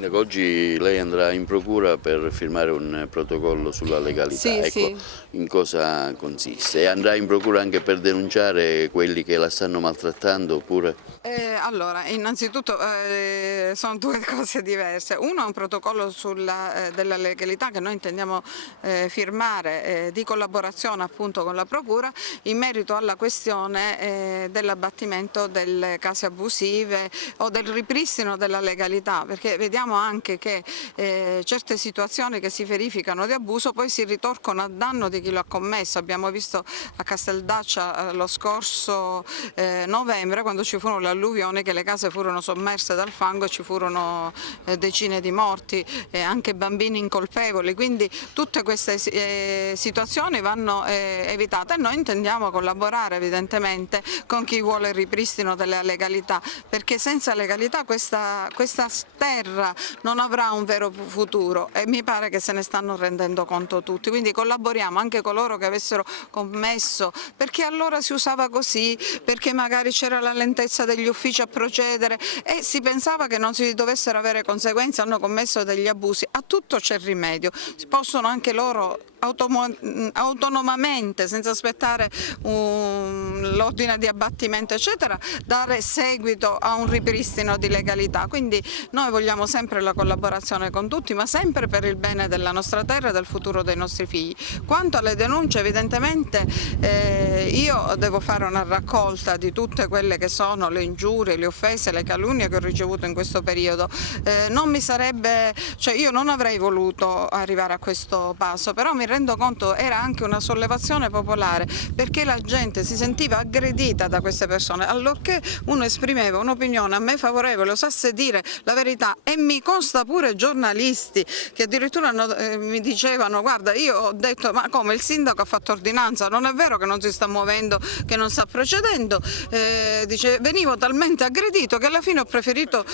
Sindaco, oggi lei andrà in procura per firmare un protocollo sulla legalità, Sì, ecco, sì. in cosa consiste? E andrà in procura anche per denunciare quelli che la stanno maltrattando oppure? Allora, innanzitutto sono due cose diverse. Uno è un protocollo della legalità che noi intendiamo firmare di collaborazione appunto con la Procura in merito alla questione dell'abbattimento delle case abusive o del ripristino della legalità, perché vediamo anche che certe situazioni che si verificano di abuso poi si ritorcono a danno di chi lo ha commesso. Abbiamo visto a Casteldaccia lo scorso novembre, quando ci furono le alluvioni, che le case furono sommerse dal fango e ci furono decine di morti e anche bambini incolpevoli, quindi tutte queste situazioni vanno evitate e noi intendiamo collaborare evidentemente con chi vuole il ripristino della legalità, perché senza legalità questa terra non avrà un vero futuro e mi pare che se ne stanno rendendo conto tutti, quindi collaboriamo anche coloro che avessero commesso, perché allora si usava così, perché magari c'era la lentezza degli uffici a procedere e si pensava che non si dovessero avere conseguenze, hanno commesso degli abusi, a tutto c'è rimedio, possono anche loro autonomamente, senza aspettare l'ordine di abbattimento eccetera, dare seguito a un ripristino di legalità. Quindi noi vogliamo sempre la collaborazione con tutti, ma sempre per il bene della nostra terra e del futuro dei nostri figli. Quanto alle denunce, evidentemente io devo fare una raccolta di tutte quelle che sono le ingiurie, le offese, le calunnie che ho ricevuto in questo periodo. Non mi sarebbe, cioè io non avrei voluto arrivare a questo passo, però mi rendo conto era anche una sollevazione popolare, perché la gente si sentiva aggredita da queste persone, allorché uno esprimeva un'opinione a me favorevole, osasse dire la verità, e mi consta pure giornalisti che addirittura mi dicevano: guarda, io ho detto, ma come, il sindaco ha fatto ordinanza, non è vero che non si sta muovendo, che non sta procedendo, dice, venivo talmente aggredito che alla fine ho preferito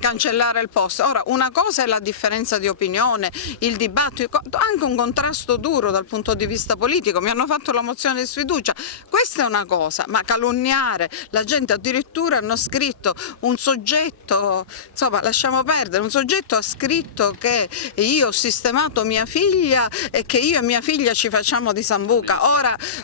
cancellare il post. Ora, una cosa è la differenza di opinione, il dibattito, anche un contrasto duro dal punto di vista politico, mi hanno fatto la mozione di sfiducia, questa è una cosa, ma calunniare la gente, addirittura hanno scritto un soggetto, insomma lasciamo perdere, un soggetto ha scritto che io ho sistemato mia figlia e che io e mia figlia ci facciamo di sambuca.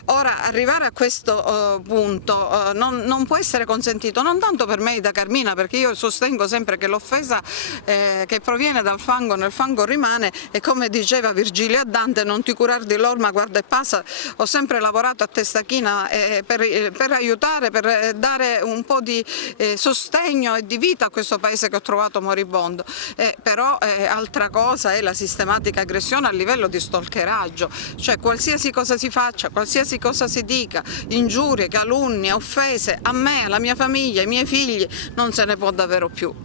Ora arrivare a questo punto non può essere consentito, non tanto per me da Carmina, perché io sostengo sempre che l'offesa che proviene dal fango nel fango rimane, e come diceva Virgilio a Dante, non ti curar di lor ma guarda e passa. Ho sempre lavorato a testa china per aiutare, per dare un po' di sostegno e di vita a questo paese che ho trovato moribondo, però altra cosa è la sistematica aggressione a livello di stalkeraggio, cioè qualsiasi cosa si faccia, qualsiasi cosa si dica, ingiurie, calunnie, offese a me, alla mia famiglia, ai miei figli, non se ne può davvero più.